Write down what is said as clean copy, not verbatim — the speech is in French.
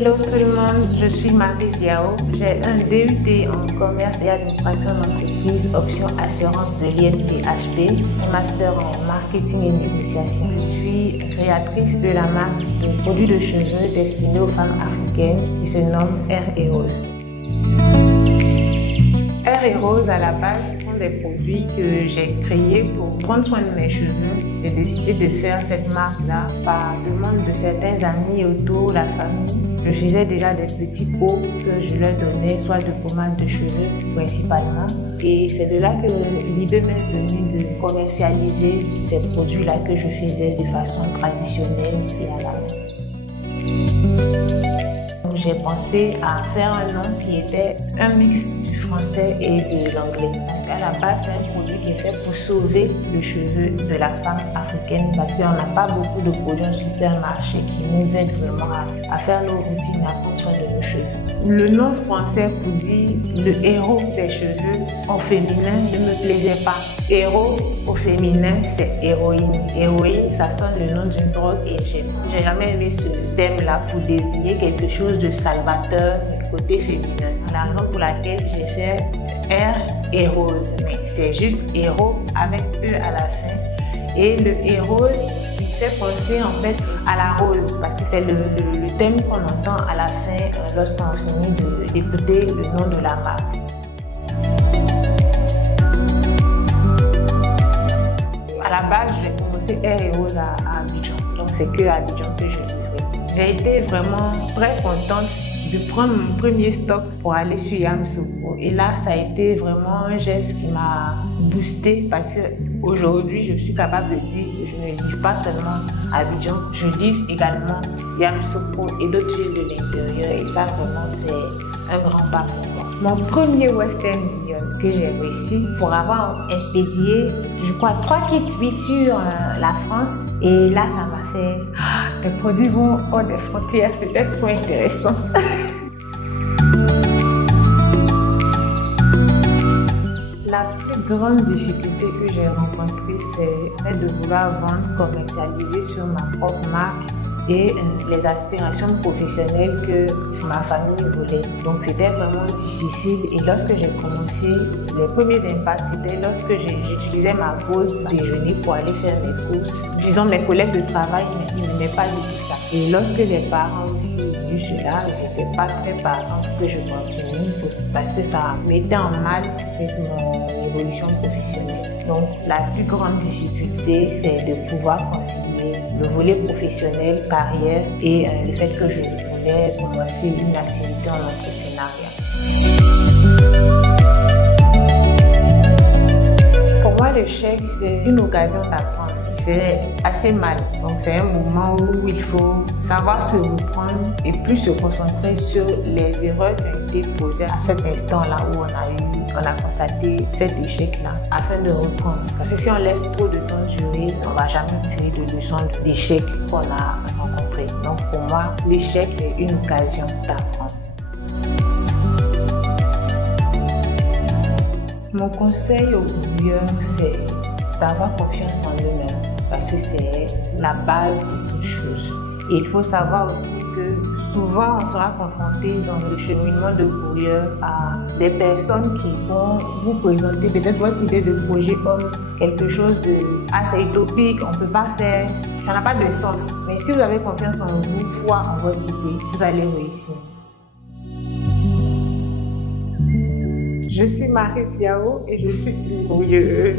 Hello tout le monde, je suis Marie Ziao. J'ai un DUT en commerce et administration d'entreprise, option assurance de l'INPHP, un master en marketing et négociation. Je suis créatrice de la marque de produits de cheveux destinés aux femmes africaines qui se nomme Air & Rose. Air & Rose, à la base, ce sont des produits que j'ai créés pour prendre soin de mes cheveux. J'ai décidé de faire cette marque-là par demande de certains amis autour, la famille. Je faisais déjà des petits pots que je leur donnais, soit de pommade de cheveux principalement. Et c'est de là que l'idée m'est venue de commercialiser ces produits-là que je faisais de façon traditionnelle et à la main. J'ai pensé à faire un nom qui était un mix du français et de l'anglais. Parce qu'à la base, c'est un produit qui est fait pour sauver le cheveu de la femme africaine parce qu'on n'a pas beaucoup de produits en supermarché qui nous aident vraiment à faire nos routines, à prendre soin de nos cheveux. Le nom français pour dire le héros des cheveux au féminin ne me plaisait pas. Héros au féminin, c'est héroïne. Héroïne, ça sonne le nom d'une drogue et j'ai jamais aimé ce thème-là pour désigner quelque chose de salvateur du côté féminin. La raison pour laquelle j'ai fait Air & Rose, mais c'est juste héros avec E à la fin. Et le & Rose, il fait penser en fait à la rose parce que c'est le thème qu'on entend à la fin lorsqu'on finit d'écouter le nom de la marque. À la base, j'ai commencé Air & Rose à Abidjan, donc c'est que à Abidjan que je livrais. J'ai été vraiment très contente de prendre mon premier stock pour aller sur Yamoussoukro. Et là, ça a été vraiment un geste qui m'a boosté parce qu'aujourd'hui, je suis capable de dire que je ne livre pas seulement Abidjan, je livre également Yamoussoukro et d'autres villes de l'intérieur. Et ça, vraiment, c'est un grand pas pour moi. Mon premier Western Union que j'ai réussi pour avoir expédié, je crois, 3 kits sur la France. Et là, ça m'a fait, les produits vont hors des frontières, c'était trop intéressant. La plus grande difficulté que j'ai rencontrée, c'est de vouloir vendre, commercialiser sur ma propre marque et les aspirations professionnelles que ma famille voulait. Donc c'était vraiment difficile et lorsque j'ai commencé, les premiers impacts c'était lorsque j'utilisais ma pause déjeuner pour aller faire mes courses. Disons mes collègues de travail ils n'aimaient pas du tout ça. Et lorsque les parents aussi vu cela, ils n'étaient pas très partants que je continue parce que ça mettait en mal avec mon évolution professionnelle. Donc la plus grande difficulté, c'est de pouvoir concilier le volet professionnel, carrière et le fait que je voulais commencer une activité en entrepreneuriat. Pour moi, l'échec, c'est une occasion d'apprendre. C'est assez mal. Donc c'est un moment où il faut savoir se reprendre et plus se concentrer sur les erreurs qui ont été posées à cet instant-là où on a constaté cet échec-là afin de reprendre. Parce que si on laisse trop de temps durer, on ne va jamais tirer de leçons de l'échec qu'on a rencontré. Donc pour moi, l'échec c'est une occasion d'apprendre. Mon conseil aux coureurs, c'est d'avoir confiance en eux-mêmes parce que c'est la base de toute chose. Et il faut savoir aussi que souvent on sera confronté dans le cheminement de coureurs à des personnes qui vont vous présenter peut-être votre idée de projet comme quelque chose de assez utopique, on ne peut pas faire, ça n'a pas de sens. Mais si vous avez confiance en vous, foi en votre idée, vous allez réussir. Je suis Marie Ziao et je suis courieuse.